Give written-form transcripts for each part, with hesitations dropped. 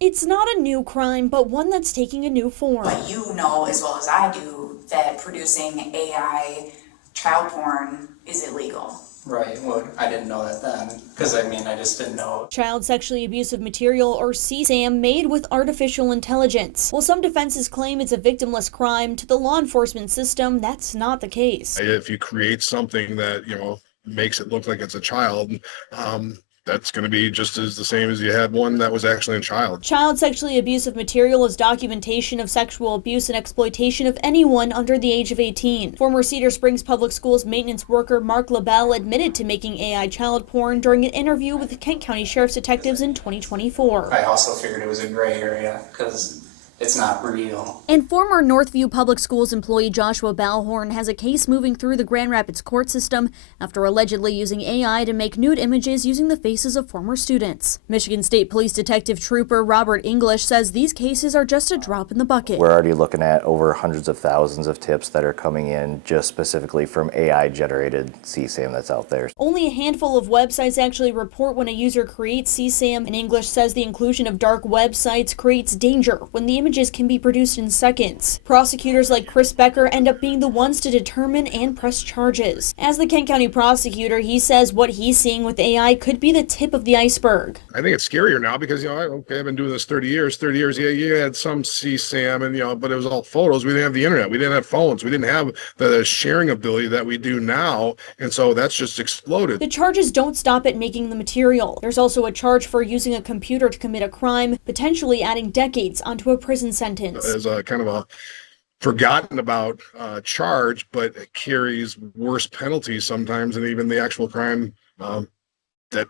It's not a new crime, but one that's taking a new form. But you know as well as I do that producing AI child porn is illegal. Right, well, I didn't know that then, because I just didn't know. Child sexually abusive material, or CSAM, made with artificial intelligence. While some defenses claim it's a victimless crime, to the law enforcement system, that's not the case. If you create something that, makes it look like it's a child, that's going to be just as the same as you had one that was actually a child. Child sexually abusive material is documentation of sexual abuse and exploitation of anyone under the age of 18. Former Cedar Springs Public Schools maintenance worker Mark LaBelle admitted to making AI child porn during an interview with the Kent County Sheriff's detectives in 2024. I also figured it was a gray area because it's not real. And former Northview Public Schools employee Joshua Balhorn has a case moving through the Grand Rapids court system after allegedly using AI to make nude images using the faces of former students. Michigan State Police Detective Trooper Robert English says these cases are just a drop in the bucket. We're already looking at over hundreds of thousands of tips that are coming in just specifically from AI-generated CSAM that's out there. Only a handful of websites actually report when a user creates CSAM, and English says the inclusion of dark websites creates danger when the images can be produced in seconds. Prosecutors like Chris Becker end up being the ones to determine and press charges. As the Kent County prosecutor, he says what he's seeing with AI could be the tip of the iceberg. I think it's scarier now because, I've been doing this 30 years. 30 years, yeah, you had some CSAM and, but it was all photos. We didn't have the internet. We didn't have phones. We didn't have the sharing ability that we do now. And so that's just exploded. The charges don't stop at making the material. There's also a charge for using a computer to commit a crime, potentially adding decades onto a prison sentence. As a kind of a forgotten about charge, but it carries worse penalties sometimes than even the actual crime that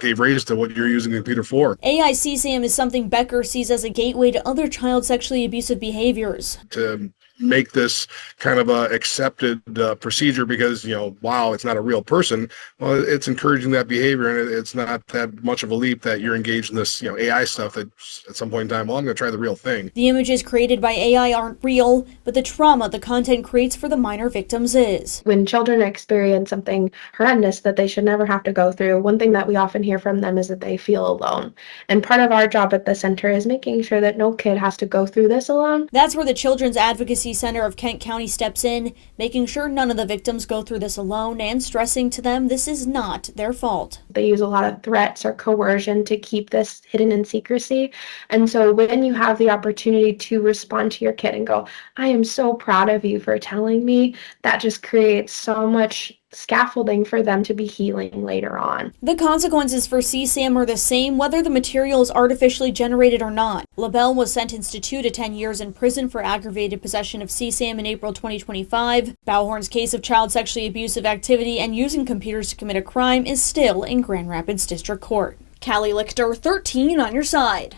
gave rise to what you're using the computer for. AI CSAM is something Becker sees as a gateway to other child sexually abusive behaviors. To make this kind of a accepted procedure because, wow, it's not a real person. Well, it's encouraging that behavior, and it's not that much of a leap that you're engaged in this, AI stuff that at some point in time, well, I'm going to try the real thing. The images created by AI aren't real, but the trauma the content creates for the minor victims is. When children experience something horrendous that they should never have to go through, one thing that we often hear from them is that they feel alone. And part of our job at the center is making sure that no kid has to go through this alone. That's where the Children's Advocacy Center of Kent County steps in, making sure none of the victims go through this alone and stressing to them this is not their fault. They use a lot of threats or coercion to keep this hidden in secrecy. And so when you have the opportunity to respond to your kid and go, I am so proud of you for telling me, that just creates so much scaffolding for them to be healing later on. The consequences for CSAM are the same whether the material is artificially generated or not. LaBelle was sentenced to 2 to 10 years in prison for aggravated possession of CSAM in April 2025. Balhorn's case of child sexually abusive activity and using computers to commit a crime is still in Grand Rapids District Court. Callie Lichter, 13 on your side.